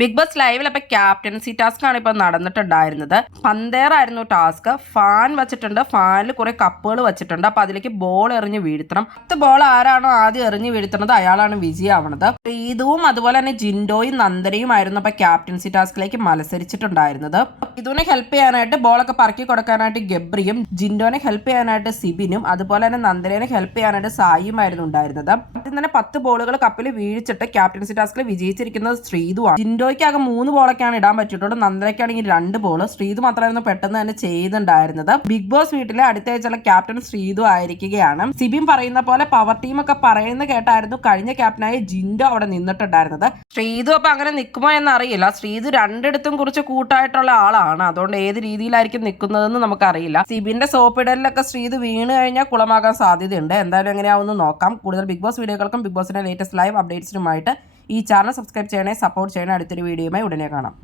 Big boss ലൈവിൽ അപ്പോൾ captaincy task ആണ് ഇപ്പോൾ നടന്നിട്ടുണ്ടായിരുന്നത്. പന്തേറായിരുന്നു ടാസ്ക്. ഫാൻ വെച്ചിട്ടുണ്ട്, ഫാനിൽ കുറെ കപ്പുകൾ വെച്ചിട്ടുണ്ട്. അപ്പോൾ അതിലേക്ക് ബോൾ എറിഞ്ഞ് വീഴ്ത്തണം. 10 ബോൾ ആരാണോ ആദ്യം എറിഞ്ഞ് വീഴ്ത്തുന്നത് അയാളാണ് വിജയാവണത്. ഇതും അതുപോലെ തന്നെ ജിൻഡോയും നന്ദനയും ആയിരുന്നു അപ്പോൾ ക്യാപ്റ്റൻസി ടാസ്കിലേക്ക് മത്സരിച്ചിട്ടുണ്ടായിരുന്നത്. ഇതുവിനെ ഹെൽപ്പ് ചെയ്യാനായിട്ട് ബോളൊക്കെ പറക്കി കൊടുക്കാനായിട്ട് ഗബ്രിയും, ജിൻഡോനെ ഹെൽപ്പ് ചെയ്യാനായിട്ട് സിബിനും, അതുപോലെ തന്നെ നന്ദനെ ഹെൽപ്പ് ചെയ്യാനായിട്ട് സായിയുമായിരുന്നു ഉണ്ടായിരുന്നത്. ആദ്യം തന്നെ 10 ബോളുകൾ കപ്പിൽ വീഴ്ചിട്ട് ക്യാപ്റ്റൻസി ടാസ്കിൽ വിജയിച്ചിരിക്കുന്നത് ശ്രീതുവാണ്. ജിൻഡോയ്ക്കാകെ 3 ബോളൊക്കെയാണ് ഇടാൻ പറ്റിയിട്ടുള്ളൂ. നന്ദനയ്ക്കാണെങ്കിൽ 2 ബോൾ. ശ്രീതു മാത്രമായിരുന്നു പെട്ടെന്ന് തന്നെ ചെയ്യുന്നുണ്ടായിരുന്നത്. ബിഗ് ബോസ് വീട്ടിലെ അടുത്ത ആഴ്ചയുള്ള ക്യാപ്റ്റൻ ശ്രീതു ആയിരിക്കുകയാണ്. സിബിൻ പറയുന്ന പോലെ പവർ ടീം ഒക്കെ പറയുന്നത് കേട്ടായിരുന്നു കഴിഞ്ഞ ക്യാപ്റ്റനായ ജിൻഡോ അവിടെ നിന്നിട്ടുണ്ടായിരുന്നത്. ശ്രീതു അപ്പൊ അങ്ങനെ നിൽക്കുമോ എന്നറിയില്ല. ശ്രീതു രണ്ടിടത്തും കുറിച്ച് കൂട്ടായിട്ടുള്ള ആളാണ്. അതുകൊണ്ട് ഏത് രീതിയിലായിരിക്കും നിൽക്കുന്നതെന്ന് നമുക്കറിയില്ല. സിബിന്റെ സോപ്പിടലിലൊക്കെ ശ്രീതു വീണ് കഴിഞ്ഞാൽ കുളമാകാൻ സാധ്യതയുണ്ട്. എന്തായാലും എങ്ങനെയാവുമെന്ന് നോക്കാം. കൂടുതൽ ബിഗ് ബോസ് വീഡിയോകൾക്കും ബിഗ് ബോസിന്റെ ലേറ്റസ്റ്റ് ലൈവ് അപ്ഡേറ്റ്സിനുമായിട്ട് ഈ ചാനൽ സബ്സ്ക്രൈബ് ചെയ്യണേ, സപ്പോർട്ട് ചെയ്യണേ. അടുത്തൊരു വീഡിയോയുമായി ഉടനെ കാണാം.